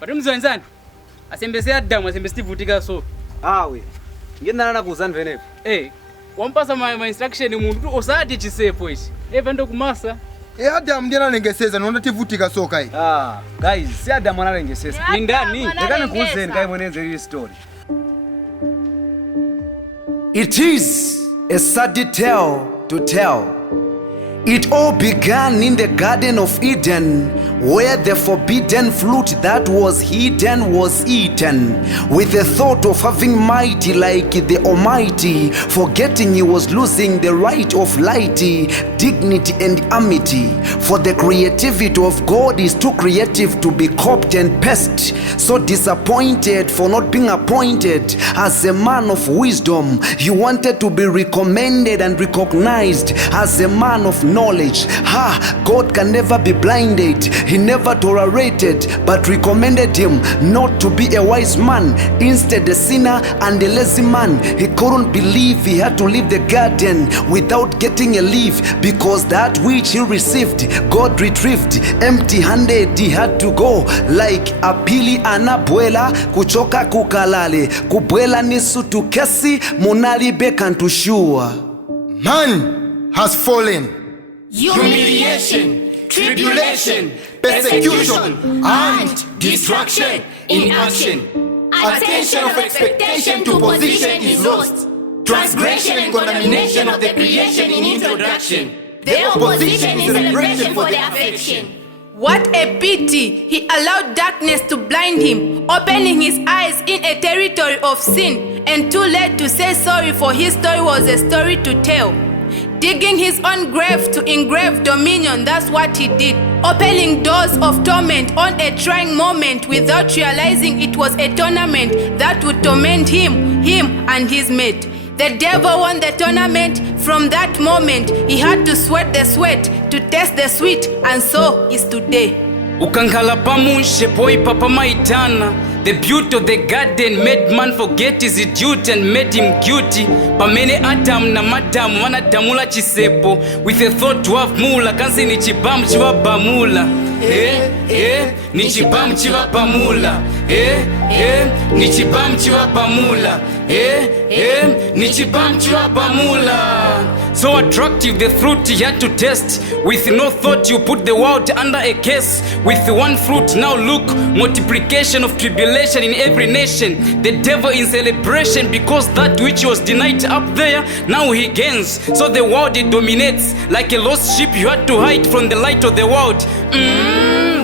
Pati mzanzani. Asembese Adamu asembese tivutika so. Awe. Ngenda na kuzani venepo. Wampasa ma instruction umuntu osati chisepo ichi. Ndo kumasa. Adamu ndiye analengeseza nona tivutika so kai. Guys, si Adamu analengeseza. Ni ndani? Ndakana kuuzeni kai mwenenze hii story. It is a sad tale to tell. It all began in the Garden of Eden, where the forbidden fruit that was hidden was eaten, with the thought of having might like the Almighty, forgetting he was losing the right of light, dignity and amity. For the creativity of God is too creative to be copped and pest. So disappointed for not being appointed as a man of wisdom, he wanted to be recommended and recognized as a man of knowledge. God can never be blinded. He never tolerated but recommended him not to be a wise man, instead a sinner and a lazy man. He couldn't believe he had to leave the garden without getting a leaf, because that which he received God retrieved empty-handed. He had to go like apili anabwela kuchoka kukalale kubwela nisu tukesi monali bekantushua. Man has fallen. Humiliation, tribulation, persecution, and destruction in action. Attention of expectation to position is lost. Transgression and condemnation of the creation in introduction. The opposition is celebration for the affection. What a pity! He allowed darkness to blind him, opening his eyes in a territory of sin, and too late to say sorry, for his story was a story to tell. Digging his own grave to engrave dominion, that's what he did. Opening doors of torment on a trying moment without realizing it was a tournament that would torment him and his mate. The devil won the tournament. From that moment, he had to sweat the sweat to taste the sweet, and so is today. Ukankala pamushe poi papa maitana. The beauty of the garden made man forget his duty and made him guilty. Pamene Adam na madam wanadamula chisepo with a thought to have mula. Kansi ni chibamu chiwa bamula. Ni chibamu chiwa bamula. Ni chibamu chiwa bamula. Ni chibamu chiwa bamula. So attractive the fruit he had to taste. With no thought you put the world under a case. With one fruit now look, multiplication of tribulation in every nation. The devil in celebration because that which was denied up there, now he gains. So the world it dominates. Like a lost sheep you had to hide from the light of the world.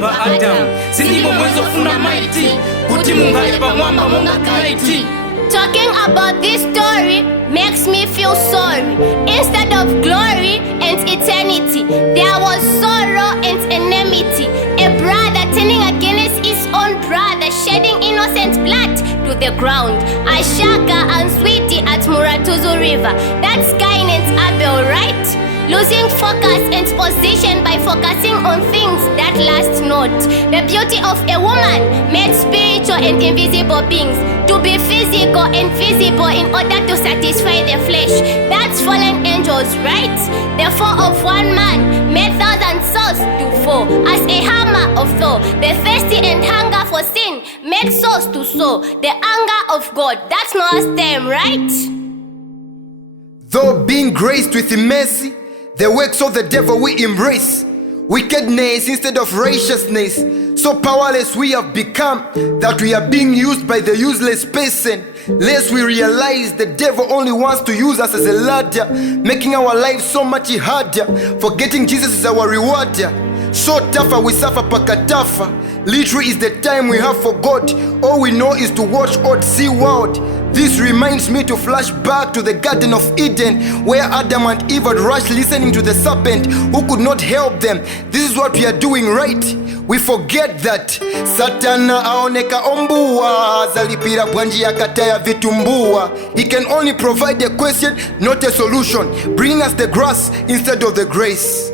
Ba Adam, sindibo mwezo funa mighty. Kuti mungai pa mwamba munga kaiti. Talking about this story makes me feel sorry. Instead of glory and eternity, there was sorrow and enmity. A brother turning against his own brother, shedding innocent blood to the ground. Ashaka and Sweetie at Muratuzu River. That's Cain and Abel, right? Losing focus and position by focusing on things that last not. The beauty of a woman made spiritual and invisible beings to be physical and visible in order to satisfy the flesh. That's fallen angels, right? The fall of one man made thousand souls to fall. As a hammer of Thor, the thirsty and hunger for sin made souls to sow. The anger of God, that's Noah's time, right? Though being graced with mercy, the works of the devil we embrace. Wickedness instead of righteousness. So powerless we have become that we are being used by the useless person. Lest we realize the devil only wants to use us as a ladder, making our lives so much harder, forgetting Jesus is our rewarder. So tougher we suffer pakatafa. Literally is the time we have for God. All we know is to watch odd sea world. This reminds me to flash back to the Garden of Eden, where Adam and Eve had rushed listening to the serpent who could not help them. This is what we are doing, right? We forget that Satana aoneka ombua, zalipira bwanji akataya vitumbua. He can only provide a question, not a solution, bringing us the grass instead of the grace.